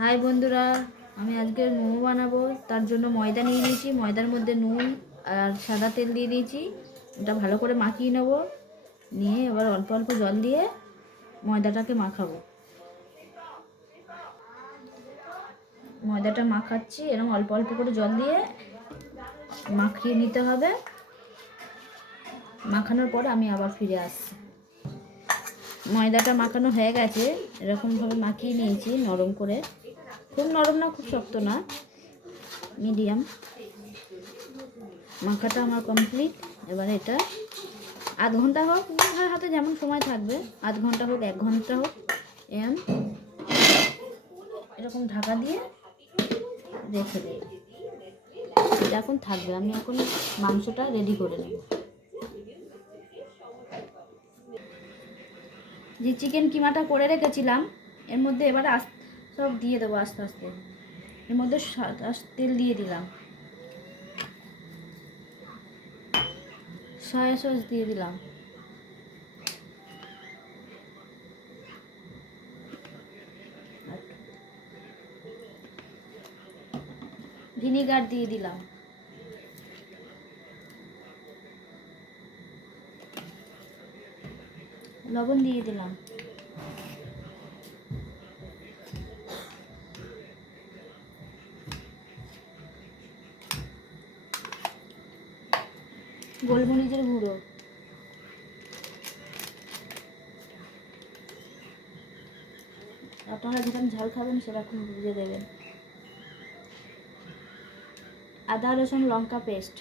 High বন্ধুরা, আমি আজকে মোমো বানাবো। তার জন্য ময়দা নিয়ে নিয়েছি, ময়দার মধ্যে নুন আর সাদা তেল দিয়ে দিয়েছি। এটা ভালো করে মাখিয়ে নেব, নিয়ে এবার অল্প অল্প জল দিয়ে ময়দাটাকে মাখাবো। ময়দাটা মাখাচ্ছি, এরকম অল্প অল্প করে জল দিয়ে মাখিয়ে নিতে হবে। মাখানোর পর আমি আবার ফিরে আসছি। ময়দাটা মাখানো হয়ে গেছে, এরকমভাবে মাখিয়ে নিয়েছি নরম করে। খুব নরম না, খুব শক্ত না, মিডিয়াম। মাখাটা আমার কমপ্লিট। এবার এটা আধ ঘন্টা হোক, আপনার হাতে যেমন সময় থাকবে, আধ ঘন্টা হোক 1 ঘন্টা হোক, এরকম ঢাকা দিয়ে রেখে দেয়। এটা এখন থাকবে। আমি এখন মাংসটা রেডি করে নেব। যে চিকেন কিমাটা করে রেখেছিলাম, এর মধ্যে এবার সব দিয়ে দেবো আস্তে আস্তে। এর মধ্যে তেল দিয়ে দিলাম, সয়া সস দিয়ে দিলাম, ভিনিগার দিয়ে দিলাম, লবণ দিয়ে দিলাম, গোলমরিচের গুঁড়ো, আপনারা যেরকম ঝাল খাবেন সেরকম বুঝে দেবেন। আদা রসুন লঙ্কা পেস্ট,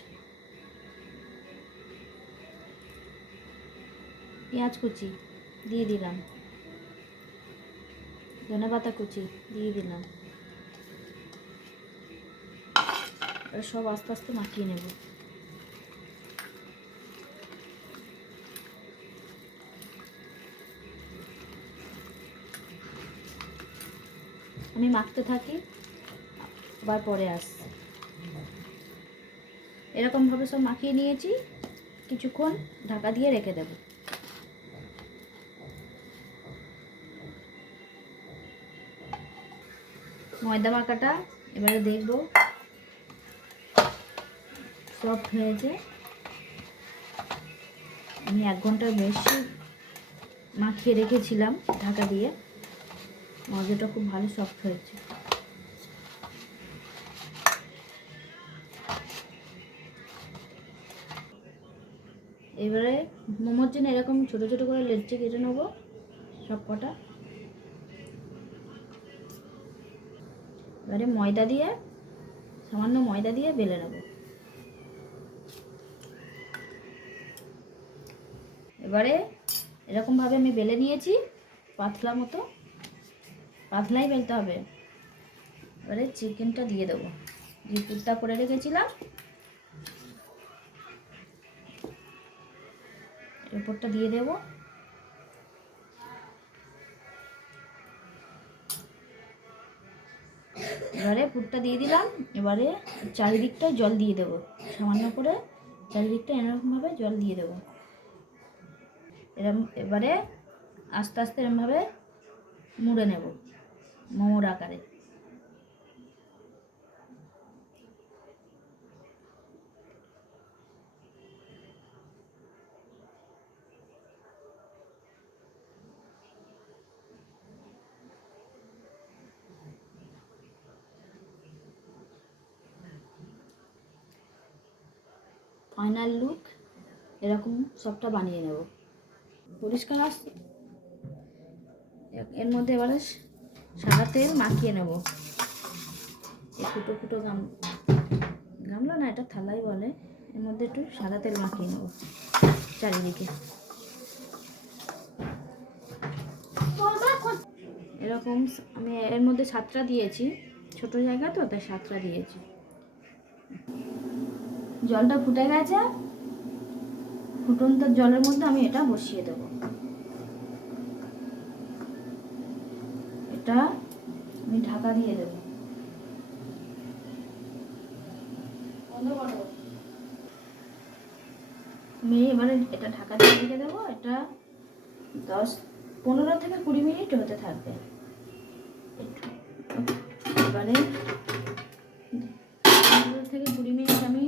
পেঁয়াজ কুচি দিয়ে দিলাম, ধনেপাতা কুচি দিয়ে দিলাম। সব আস্তে আস্তে মাখিয়ে নেব। আমি মাখতে থাকি, আবার পরে আসছি। এরকমভাবে সব মাখিয়ে নিয়েছি, কিছুক্ষণ ঢাকা দিয়ে রেখে দেব। ময়দা মাখাটা এবারে দেখব সফট হয়েছে। আমি 1 ঘন্টার বেশি মাখিয়ে রেখেছিলাম ঢাকা দিয়ে। ময়দাটা খুব ভালো সফট হয়েছে। এবারে মোমোর জন্য এরকম ছোট ছোট করে লেচি কেটে নেবো সব কটা। এবারে সামান্য ময়দা দিয়ে বেলে নেব। এবারে এরকমভাবে আমি বেলে নিয়েছি, পাতলা মতো, পাতলাই বেলতে হবে। এবারে চিকেনটা দিয়ে দেবো, যে পুরটা করে রেখেছিলাম এরপরটা দিয়ে দেবো। এবারে পুরটা দিয়ে দিলাম। এবারে চারিদিকটা জল দিয়ে দেবো, সামান্য করে চারিদিকটা এরকমভাবে জল দিয়ে দেবো। এবারে আস্তে আস্তে এরকমভাবে মুড়ে নেব মোমোর আকারে। ফাইনাল লুক এরকম সবটা বানিয়ে নেব। পরিষ্কার আসছে। এর মধ্যে এবারে সাদা তেল মাখিয়ে নেব। এই ফুটো ফুটো গামলা না, এটা থালাই বলে। এর মধ্যে একটু সাদা তেল মাখিয়ে নেব চারিদিকে। এরকম আমি এর মধ্যে 7টা দিয়েছি, ছোট জায়গা তো, তাই 7টা দিয়েছি। জলটা ফুটে গেছে, ফুটন্ত জলের মধ্যে আমি এটা বসিয়ে দেব। এটা আমি ঢাকা দিয়ে দেব। আমি এবারে এটা ঢাকা দিয়ে রেখে দেবো। এটা 15 থেকে 20 মিনিট হতে থাকবে। এবারে 15 থেকে 20 মিনিট আমি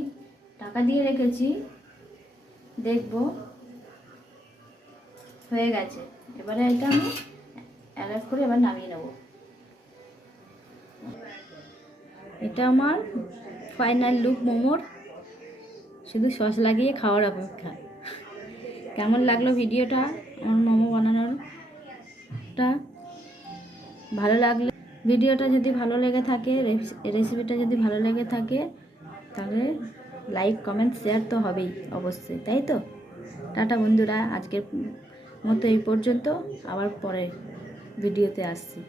ঢাকা দিয়ে রেখেছি, দেখব হয়ে গেছে। এবারে এটা আমি এক এক করে এবার নামিয়ে নেব। এটা আমার ফাইনাল লুক মোমোর, শুধু সস লাগিয়ে খাওয়ার অপেক্ষা। কেমন লাগলো ভিডিওটা আমার মোমো বানানোরটা? ভালো লাগলে ভিডিওটা যদি ভালো লেগে থাকে, রেসিপিটা যদি ভালো লেগে থাকে, তাহলে লাইক কমেন্ট শেয়ার তো হবেই অবশ্যই, তাই তো? টাটা বন্ধুরা, আজকের মতো এই পর্যন্ত, আবার পরে ভিডিওতে আসছি।